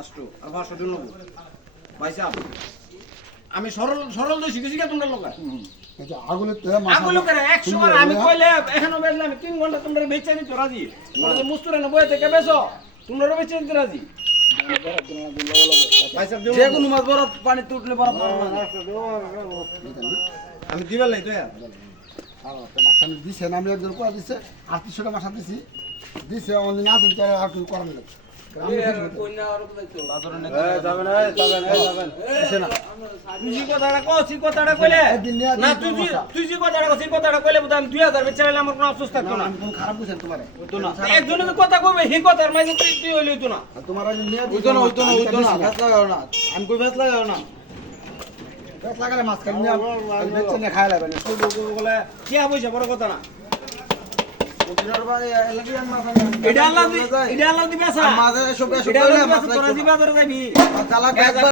আষ্ট আর 500 জন নেবো ভাই সাহেব আমি সরল সরল দই শিখেছি কে তোমরা লোকা আচ্ছা আগুনের তেল মাছ আগুলো করে 100 বার আমি কইলে এখনো বেচলে আমি 3 ঘন্টা তোমরা বেচে দিতে রাজি বলে যে মুস্তুরে না বইতে কে বেচো তোমরা বেচে দিতে রাজি ভাই সাহেব যে কোনো মাছ বরফ পানি তুটলে বরফ আমি দিবেন নাই তো মাছ আমি দিছে আমি একজন করে দিছে 3800 টাকা মাছ দিছি দিছে অনলি না দিন আর কিছু করার নেই তুই কথাটা কছি কথাটা কইলে না তুই যে কথাটা কছি কথাটা কইলে বুঝাম 2000 বেচে আমার কোনো আফসোস থাকতো না আমি কোন খারাপ বুঝেন তোমারে হইতো না একজনে কথা কইবে হি কথার মাঝে তুই হইলে হইতো না তোমার আজ নিয়ে হইতো না ফেস লাগাও না আমি কই ফেস লাগাও না পেট লাগালে মাছ খাই নিয়ে আমি বেচে নিয়ে খাই লাগবে বলে কি পয়সা বড় কথা না এটা আল্লাহ দিবে মাঝে সব তোরা দিবা ধরে যাবি